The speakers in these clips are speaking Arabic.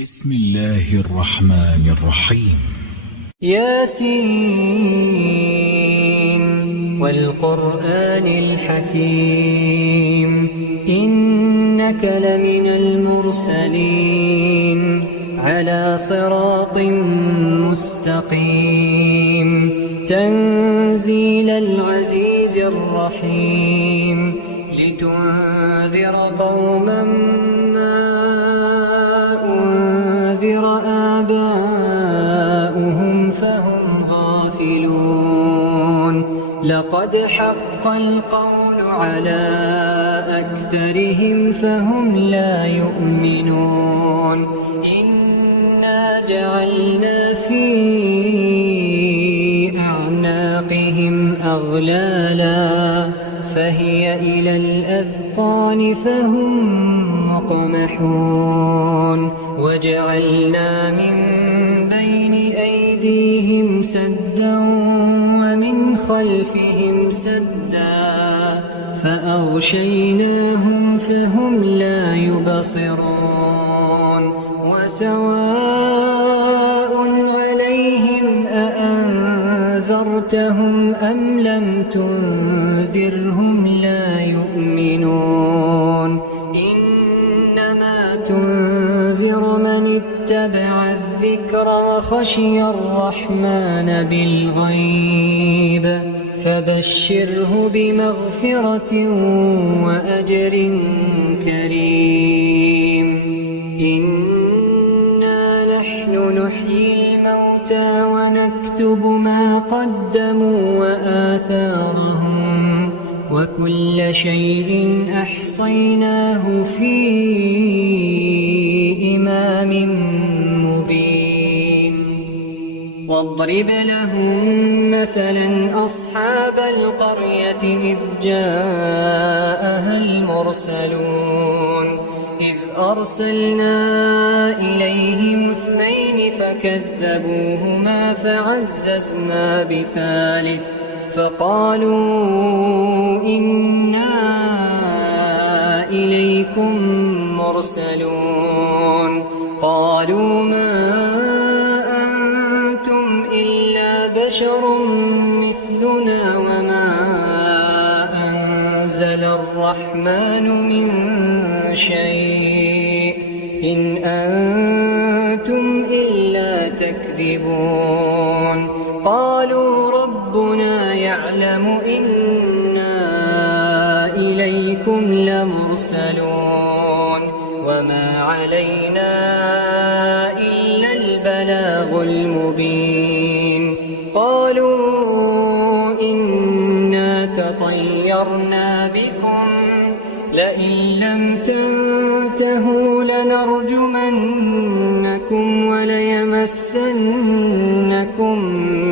بسم الله الرحمن الرحيم. ياسين والقرآن الحكيم إنك لمن المرسلين على صراط مستقيم تنزيل العزيز الرحيم لتنذر قوما ما أنذر آباؤهم فهم غافلون لقد حق القول على أكثرهم فهم لا يؤمنون إنا جعلنا في أعناقهم أغلالا فهي إلى الأذقان فهم مقمحون وجعلنا من بين أيديهم سدا ومن خلفهم سدا فأغشيناهم فهم لا يبصرون وسواء عليهم أأنذرتهم أم لم تنذرهم لا يؤمنون إنما تنذر من اتبع الذكر وخشي الرحمن بالغيب فبشره بمغفرة وأجر كريم إنا نحن نحيي الموتى ونكتب ما قدموا وآثارهم وكل شيء أحصيناه في إمام مبين واضرب لهم مثلا أصحاب القرية إذ جاءها المرسلون إذ أرسلنا إليهم 2 فكذبوهما فعززنا بثالث فقالوا إنا إليكم مرسلون قالوا ما أنتم إلا بشر مثلنا وما أنزل الرحمن من شيء إن أنتم إلا تكذبون قالوا ربنا يعلم إنا إليكم لمرسلون وما علينا إلا البلاغ المبين قالوا إنا تطيرنا بكم لئن لم تنتهوا لنرجمنكم وليمسنكم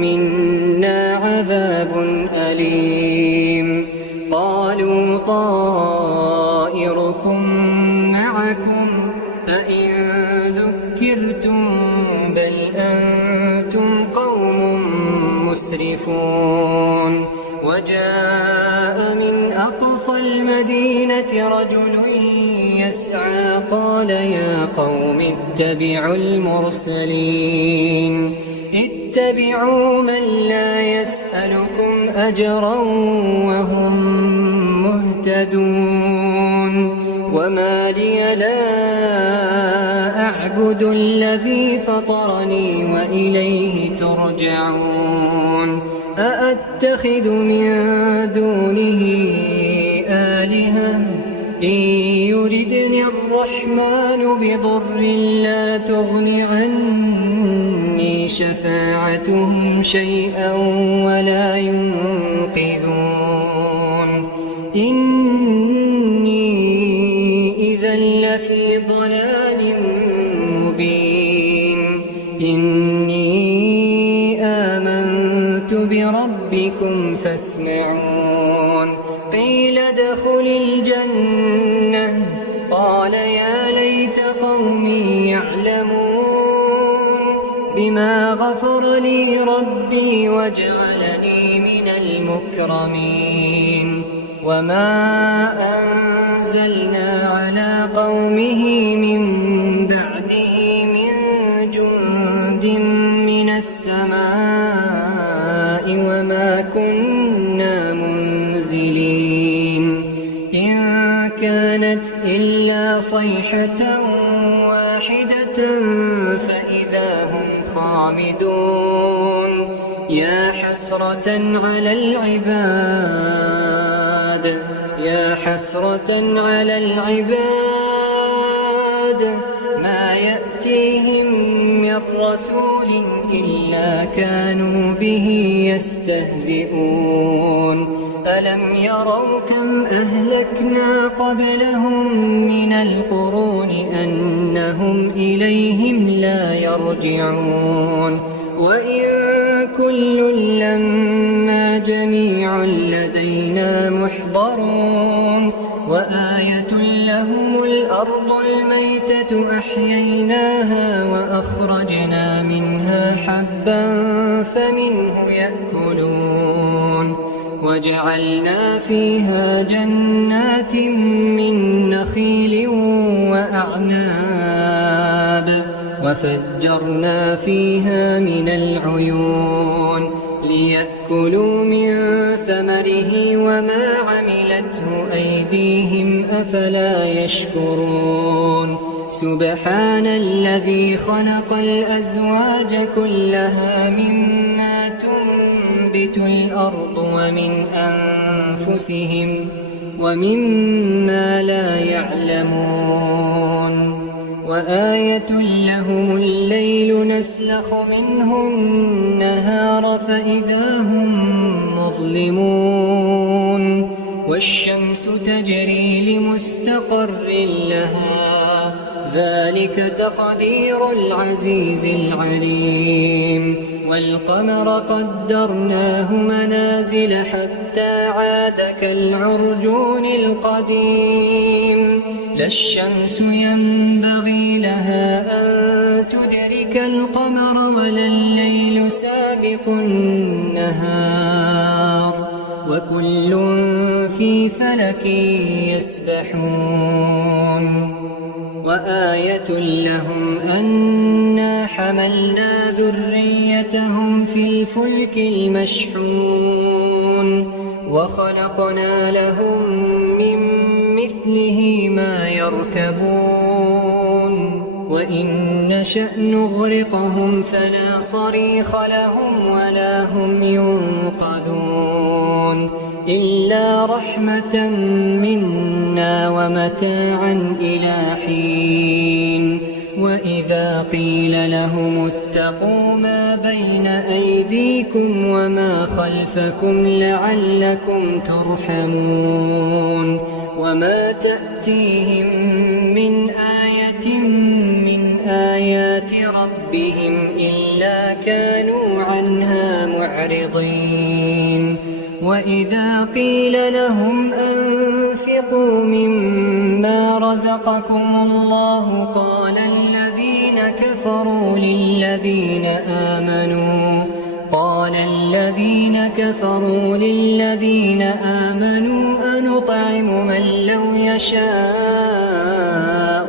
منا عذاب أليم قالوا طائركم معكم أئن ذكرتم بل أنتم قوم مسرفون وجاء من أقصى المدينة رجل يسعى قال يا قوم اتبعوا المرسلين اتبعوا من لا يسألكم أجرا وهم مهتدون وما لي لا أعبد الذي فطرني وإليه ترجعون أأتخذ من دونه آلهة إن يردني الرحمن بضر لا تغن عني شفاعتهم شيئا ولا ينقذون إني إذا لفي ضلال مبين إني آمنت بربكم فاسمعون قيل ادخل الجنة قال يا ليت قومي يعلمون بما غفر لي ربي وجعلني من المكرمين وما أنزلنا على قومه من بعده من السماء وما كنا منزلين إن كانت إلا صيحة واحدة فإذا هم خامدون يا حسرة على العباد يا حسرة على العباد ما يأتيهم من رسول إلا كانوا به يستهزئون ألم يروا كم أهلكنا قبلهم من القرون أنهم إليهم لا يرجعون وإن كل لما جميع لدينا محضرون وآية لهم الأرض الميتة أحييناها وأخرجنا منها حبا فمنه يأكلون وجعلنا فيها جنات من نخيل وأعناب وفجرنا فيها من العيون ليأكلوا من ثمره وما عملته أيديهم أفلا يشكرون سبحان الذي خلق الأزواج كلها مما تنبت الأرض ومن أنفسهم ومما لا يعلمون وآية لهم الليل نسلخ منه النهار فإذا هم مظلمون والشمس تجري لمستقر لها ذلك تقدير العزيز العليم والقمر قدرناه منازل حتى عاد كالعرجون القديم لا الشمس ينبغي لها أن تدرك القمر ولا الليل سابق النهار وكل في فلك يسبحون وآية لهم أنا حملنا ذريتهم في الفلك المشحون وخلقنا لهم من مثله ما يركبون وإن نشأ نغرقهم فلا صريخ لهم ولا هم ينقذون إلا رحمة منا ومتاعا إلى حين وإذا قيل لهم اتقوا ما بين أيديكم وما خلفكم لعلكم ترحمون وما تأتيهم من آية من آيات ربهم إلا كانوا عنها معرضين وإذا قيل لهم أنفقوا مما رزقكم الله قال الذين كفروا للذين آمنوا أنطعم من لو يشاء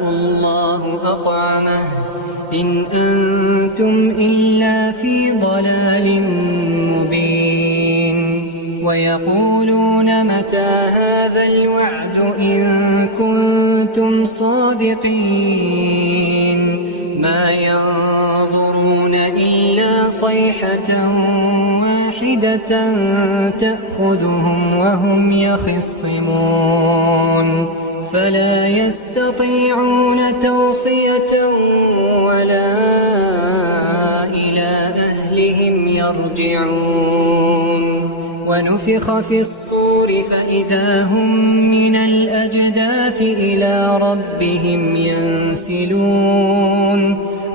الله أطعمه إن أنتم إلا في ضلال مبين ويقولون متى هذا الوعد إن كنتم صادقين ما ينظرون إلا صيحة واحدة تأخذهم وهم يخصمون فلا يستطيعون توصية ولا إلى أهلهم يرجعون ونفخ في الصور فإذا هم من الأجداث إلى ربهم ينسلون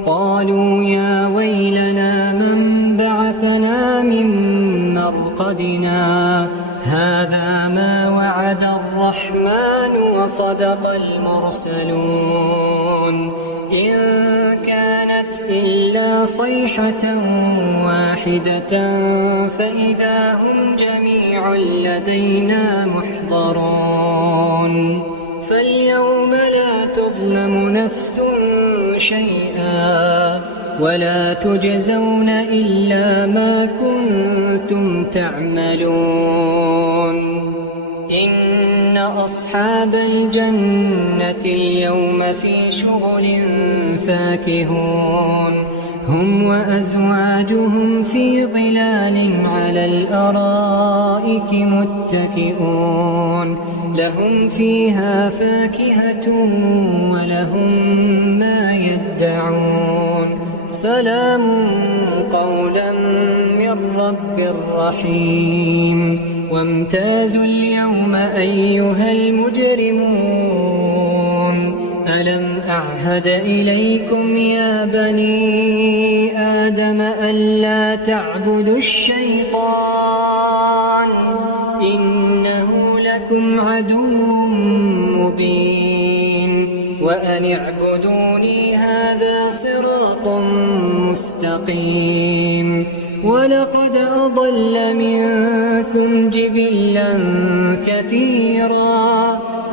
قالوا يا ويلنا من بعثنا من مرقدنا هذا ما وعد الرحمن وصدق المرسلون إن كانت إلا صيحة واحدة فإذا هم جميع لدينا محضرون فاليوم لا تظلم نفس شيئا ولا تجزون إلا ما كنتم تعملون إن أصحاب الجنة اليوم في شغل فاكهون هم وأزواجهم في ظلال على الأرائك متكئون لهم فيها فاكهة ولهم ما يدعون سلام قولا من رب رحيم وامتازوا اليوم أيها المجرمون ألم أعهد إليكم يا بني آدم ألا تعبدوا الشيطان إنه لكم عدو مبين وأن اعبدوني هذا صراط مستقيم ولقد أضل منكم جبلا كثيرا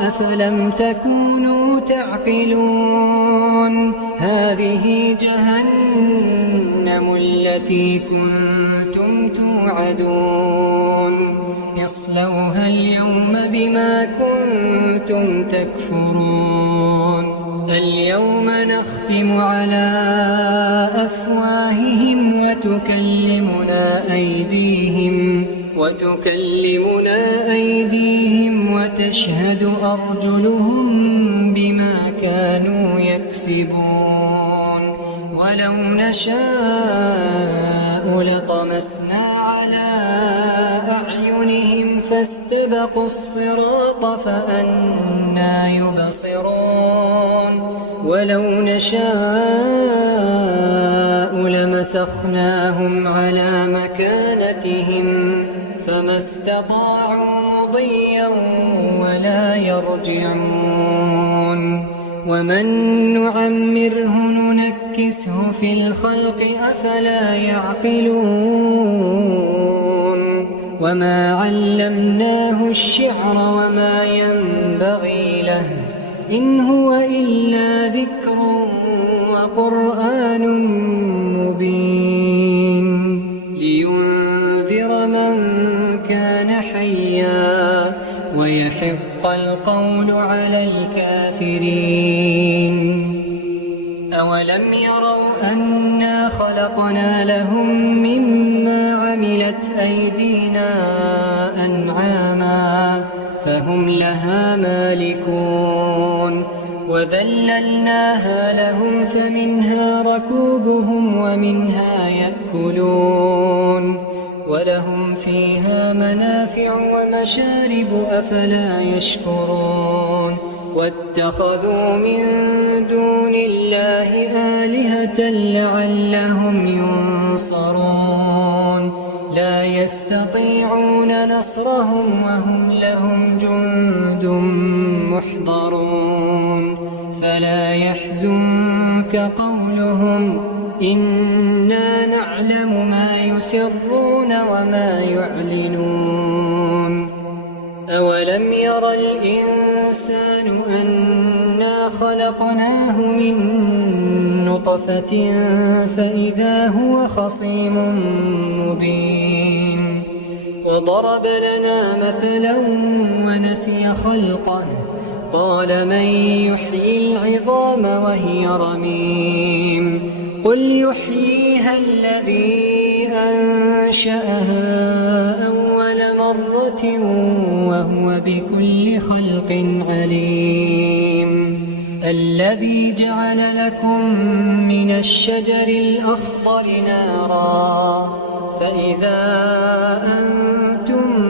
أفلم تكونوا تعقلون هذه جهنم التي كنتم توعدون اصلوها اليوم بما كنتم تكفرون اليوم نختم على أفواههم وتكلمنا أيديهم وتشهد أرجلهم بما كانوا يكسبون ولو نشاء لطمسنا على أعينهم فاستبقوا الصراط فأنى يبصرون ولو نشاء لمسخناهم على مكانتهم فما استطاعوا مضيا ولا يرجعون ومن نعمره ننكسه في الخلق أفلا يعقلون وما علمناه الشعر وما ينبغي له إن هو إلا ذكر وقرآن مبين لينذر من كان حيا ويحق القول على الكافرين أولم يروا أنا خلقنا لهم مما عملت أيدينا أنعاما فهم لها مالكون وذللناها لهم فمنها ركوبهم ومنها يأكلون ولهم فيها منافع ومشارب أفلا يشكرون واتخذوا من دون الله آلهة لعلهم ينصرون لا يستطيعون نصرهم وهم لهم جند محضرون فلا يحزنك قولهم إنا نعلم ما يسرون وما يعلنون أولم ير الإنسان أنا خلقناه من نطفة فإذا هو خصيم مبين وضرب لنا مثلا ونسي خلقه قال من يحيي العظام وهي رميم قل يحييها الذي أنشأها أول مرة وهو بكل خلق عليم الذي جعل لكم من الشجر الأخضر نارا فإذا أنتم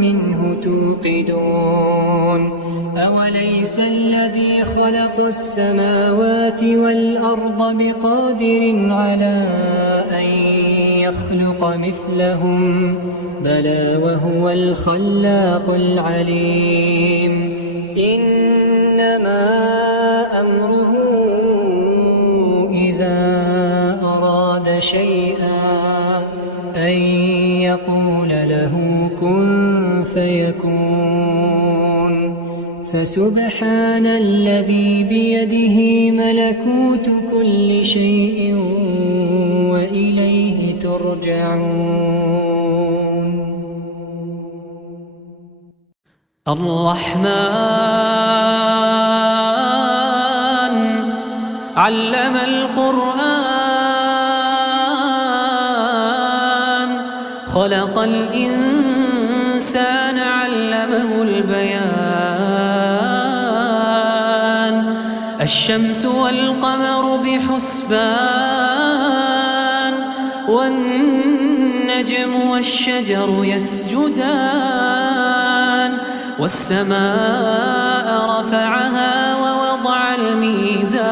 منه توقدون أوليس الذي خلق السماوات والأرض بقادر على أن يخلق مثلهم بلى وهو الخلاق العليم إنما أمره إذا أراد شيئا أن يقول له كن فيكون فسبحان الذي بيده ملكوت كل شيء يرجعون الرحمن علم القرآن خلق الإنسان علمه البيان الشمس والقمر بحسبان والنجم والشجر يسجدان والسماء رفعها ووضع الميزان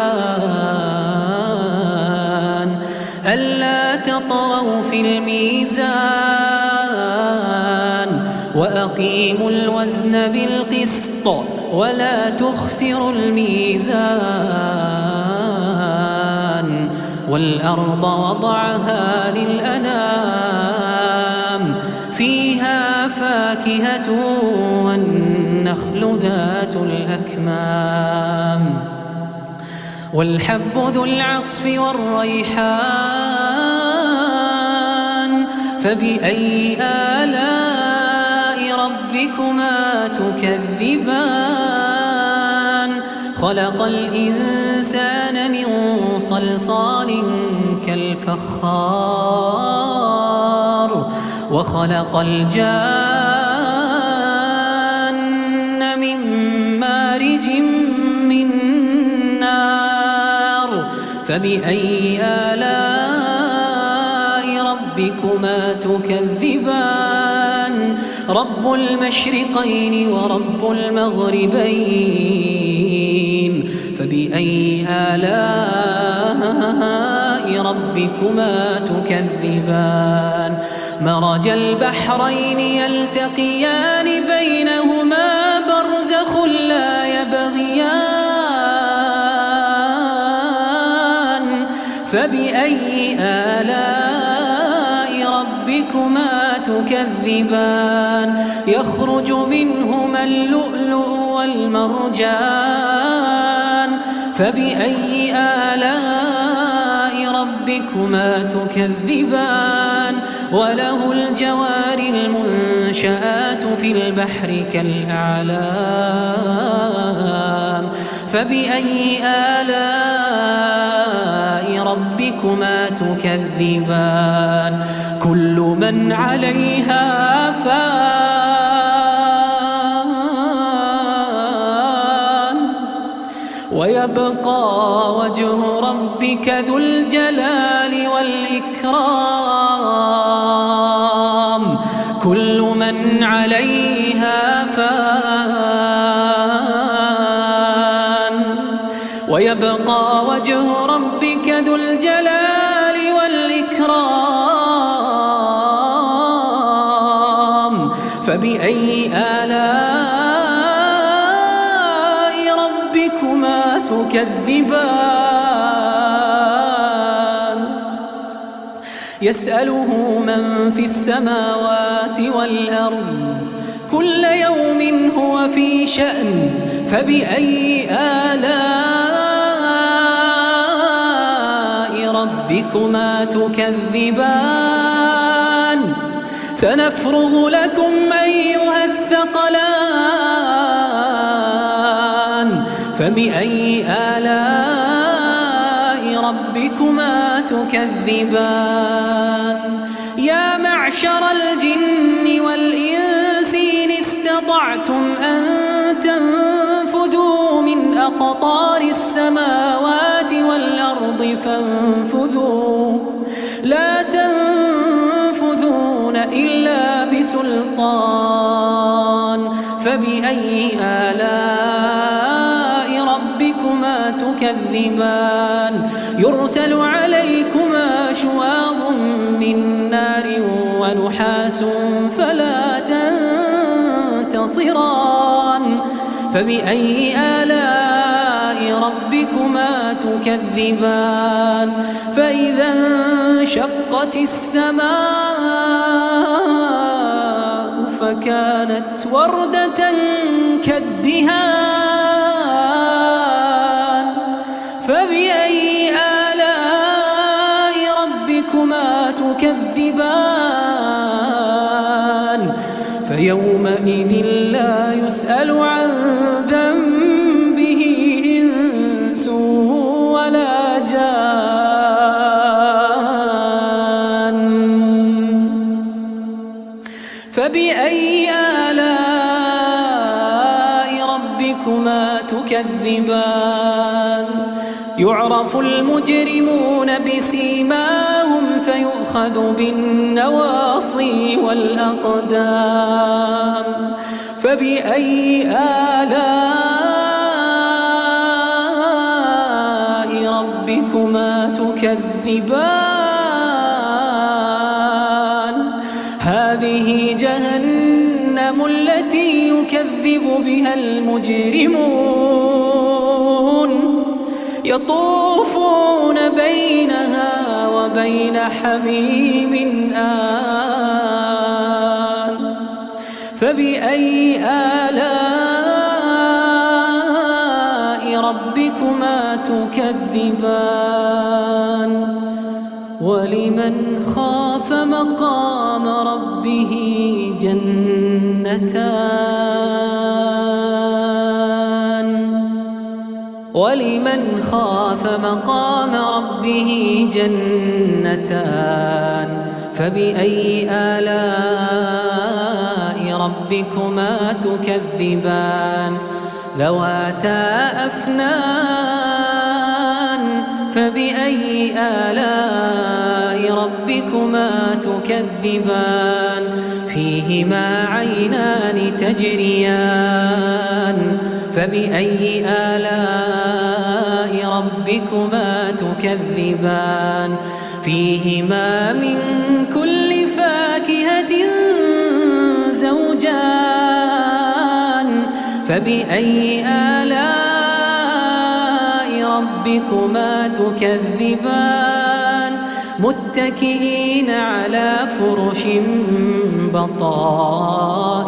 ألا تطغوا في الميزان وأقيموا الوزن بالقسط ولا تخسروا الميزان والأرض وضعها للأنام فيها فاكهة والنخل ذات الأكمام والحب ذو العصف والريحان فبأي آلاء ربكما تكذبان خلق الإنسان من صلصال كالفخار وخلق الجان من مارج من نار فبأي آلاء ربكما تكذبان رب المشرقين ورب المغربين فبأي آلاء ربكما تكذبان مرج البحرين يلتقيان بينهما برزخ لا يبغيان فبأي آلاء ربكما تكذبان يخرج منهما اللؤلؤ والمرجان فبأي آلاء ربكما تكذبان وله الجوار المنشآت في البحر كالأعلام فبأي آلاء ربكما تكذبان كل من عليها فان ويبقى وجه ربك ذو الجلال والإكرام كل من عليها فان ويبقى وجه ربك ذو الجلال والإكرام فبأي آلاء ربكما تكذبان يسأله من في السماوات والأرض كل يوم هو في شأن فبأي آلاء ربكما تكذبان سنفرغ لكم أيها الثقلان فبأي آلاء ربكما تكذبان يا معشر الجن والإنس إن استطعتم أن تنفذوا من أقطار السماوات والأرض فانفذوا لا تنفذون إلا بسلطان فبأي آلاء ربكما تكذبان يرسل عليكما شواظ من نار ونحاس فلا تنتصران فبأي آلاء ربكما تكذبان فإذا انشقت السماء فكانت وردة كالدهان فبأي آلاء ربكما تكذبان تكذبان فيومئذ لا يسأل عن ذنبه إنس ولا جان فبأي آلاء ربكما تكذبان يعرف المجرمون بسيماهم فيؤخذ بالنواصي والأقدام فبأي آلاء ربكما تكذبان هذه جهنم التي يكذب بها المجرمون يطوفون بينها وبين حميم آن فبأي آلاء ربكما تكذبان ولمن خاف مقام ربه ولمن خاف مقام ربه جنتان فبأي آلاء ربكما تكذبان ذواتا أفنان فبأي آلاء ربكما تكذبان فيهما عينان تجريان فبأي آلاء ربكما تكذبان فيهما من كل فاكهة زوجان فبأي آلاء ربكما تكذبان متكئين على فرش بطائنها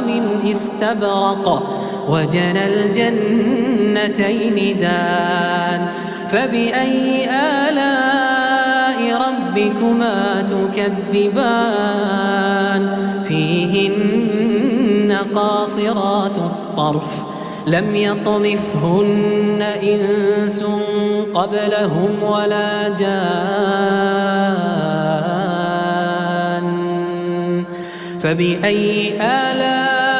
من استبرق وجنى الجنتين دان فبأي آلاء ربكما تكذبان فيهن قاصرات الطرف لم يطمثهن إنس قبلهم ولا جان فبأي آلاء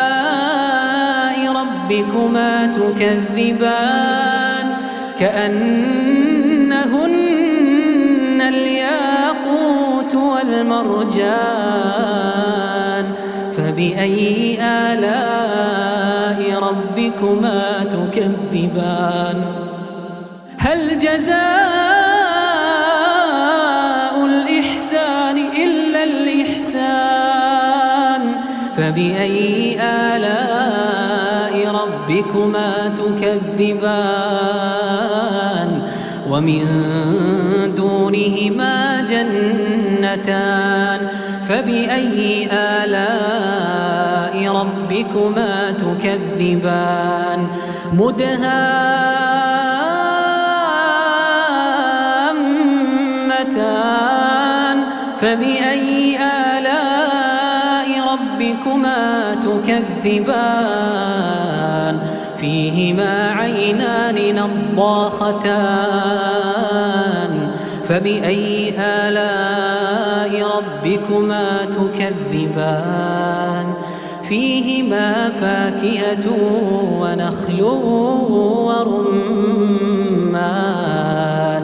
ربكما تكذبان كأنهن الياقوت والمرجان فبأي آلاء ربكما تكذبان هل جزاء الإحسان إلا الإحسان فبأي آلاء ربكما تكذبان ومن دونهما جنتان فبأي آلاء ربكما تكذبان مدهامتان فبأي آلاء ربكما تكذبان فيهما عينان نضاختان فبأي آلاء ربكما تكذبان فيهما فاكهة ونخل ورمان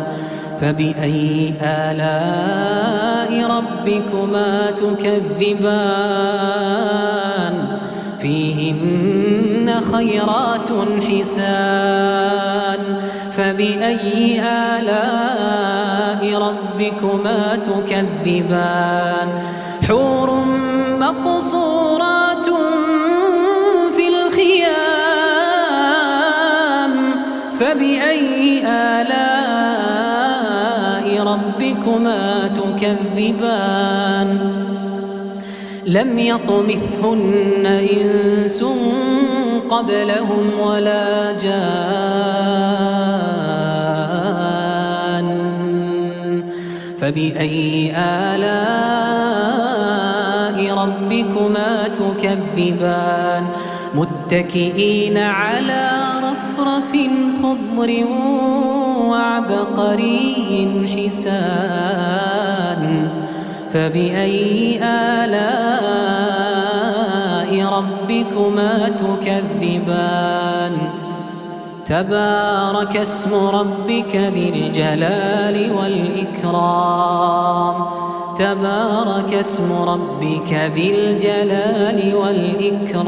فبأي آلاء ربكما تكذبان فيهن خيرات حسان فبأي آلاء ربكما تكذبان حور مقصورات في الخيام فبأي آلاء ربكما تكذبان لم يطمثهن إنس قبلهم ولا جان فبأي آلاء ربكما تكذبان متكئين على رفرف خضر وعبقري حسان فبأي آلاء ربكما تكذبان تبارك اسم ربك ذي الجلال والإكرام تبارك اسم ربك ذي الجلال والإكرام